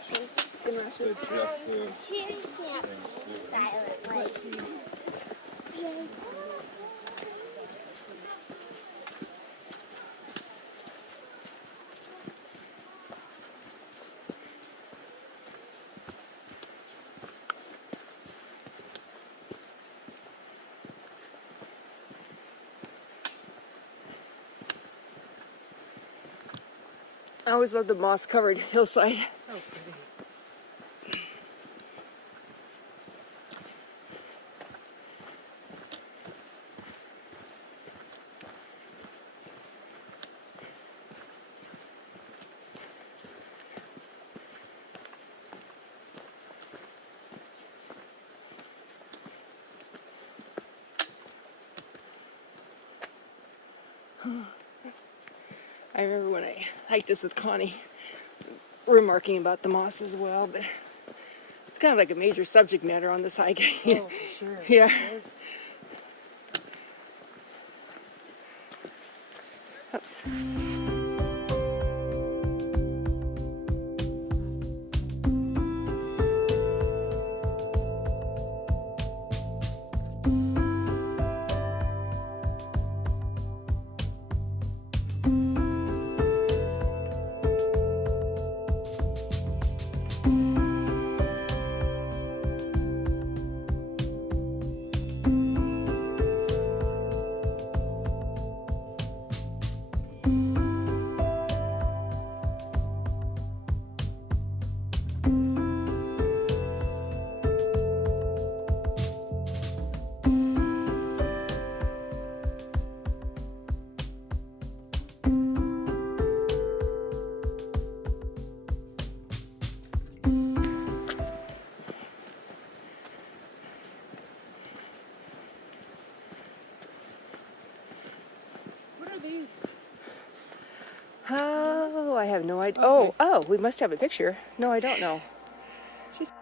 rashes, skin rashes. She can't be silent like I always love the moss-covered hillside. So pretty. I remember when I hiked this with Connie, remarking about the moss as well, but it's kind of like a major subject matter on this hike. Oh, for sure. Yeah. Oops. What are these? Oh, I have no idea. Okay. Oh, we must have a picture. No, I don't know. She's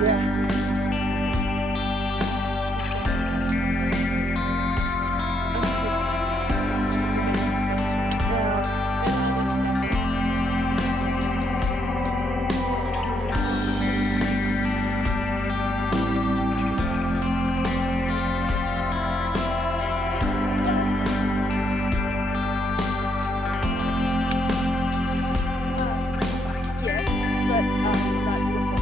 yeah. Yes, but not beautiful.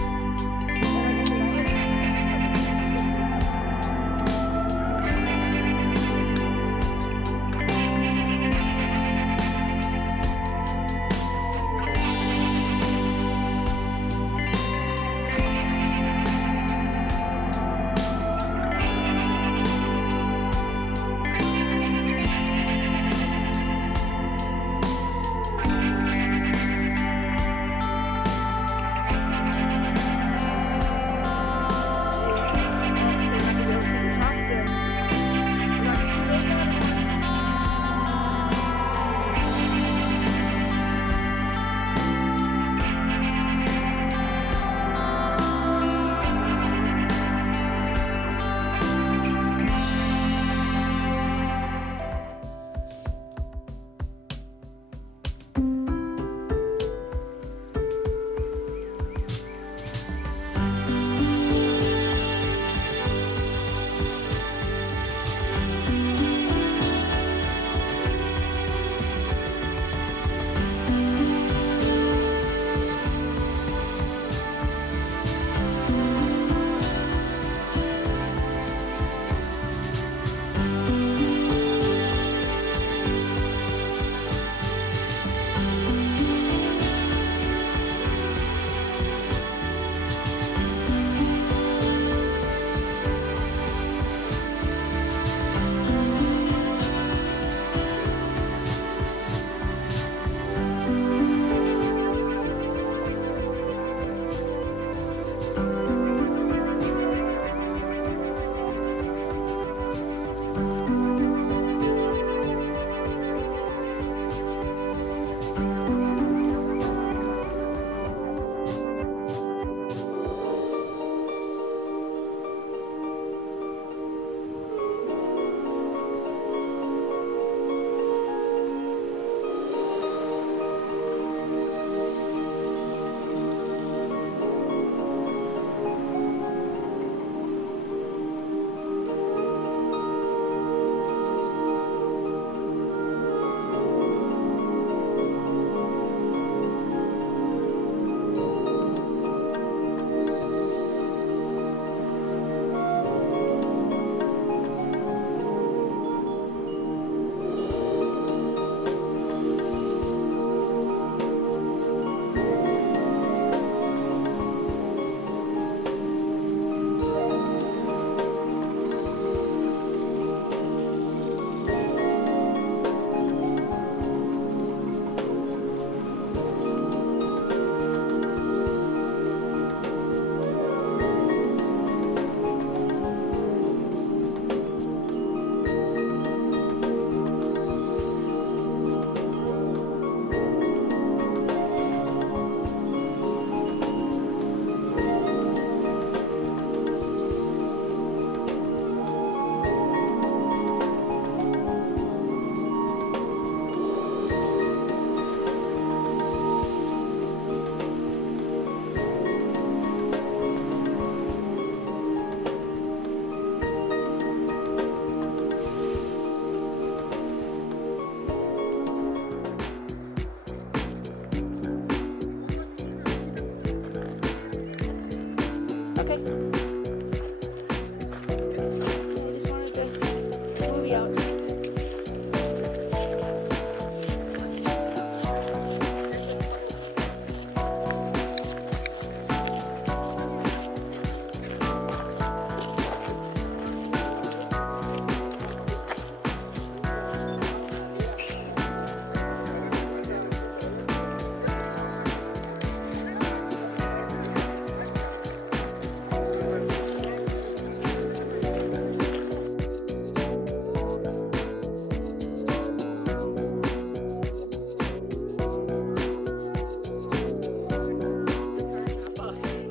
Okay. I just wanted to move you out.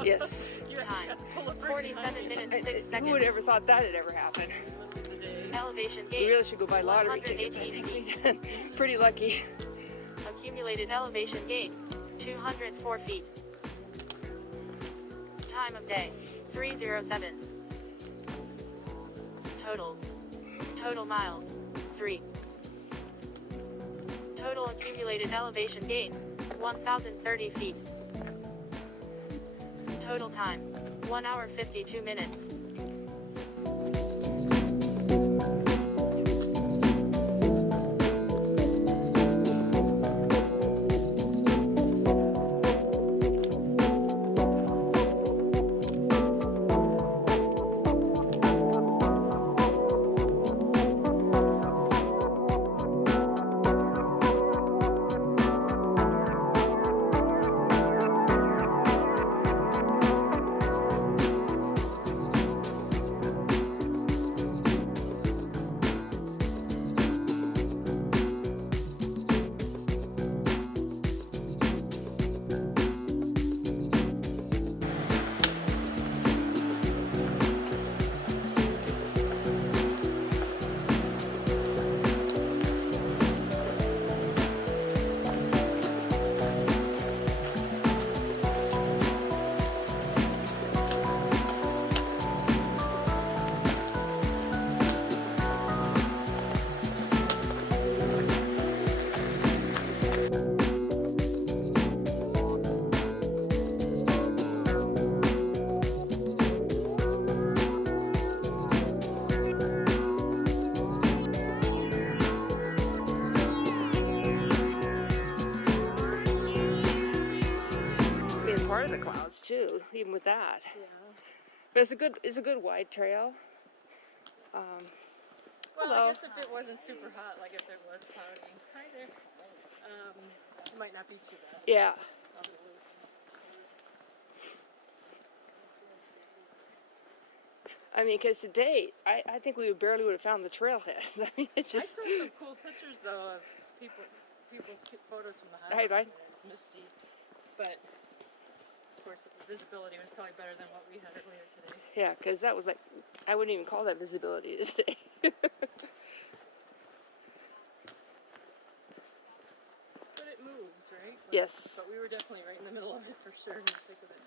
Yes. You actually got to pull a 47 minutes, 6 Who would seconds. ever thought that had ever happened? Elevation We gain. really should go buy lottery tickets. I 118 think we pretty lucky. Accumulated elevation gain. 204 feet. Time of day. 3:07. Totals. Total miles. 3. Total accumulated elevation gain. 1,030 feet. Total time. 1 hour 52 minutes. Being part of the clouds too, even with that. Yeah. But it's a good wide trail. Well, Hello. I guess if it wasn't super hot, like if it was cloudy, hi there, it might not be too bad. Yeah. On the loop. I mean, because today, I think we barely would have found the trailhead. I mean, it's I just. saw some cool pictures though of people's photos from the Right, highway. right. It's misty, but of course the visibility was probably better than what we had earlier today. Yeah, because that was like, I wouldn't even call that visibility today. But it moves, right? Like, Yes. But we were definitely right in the middle of it for sure in the thick of it.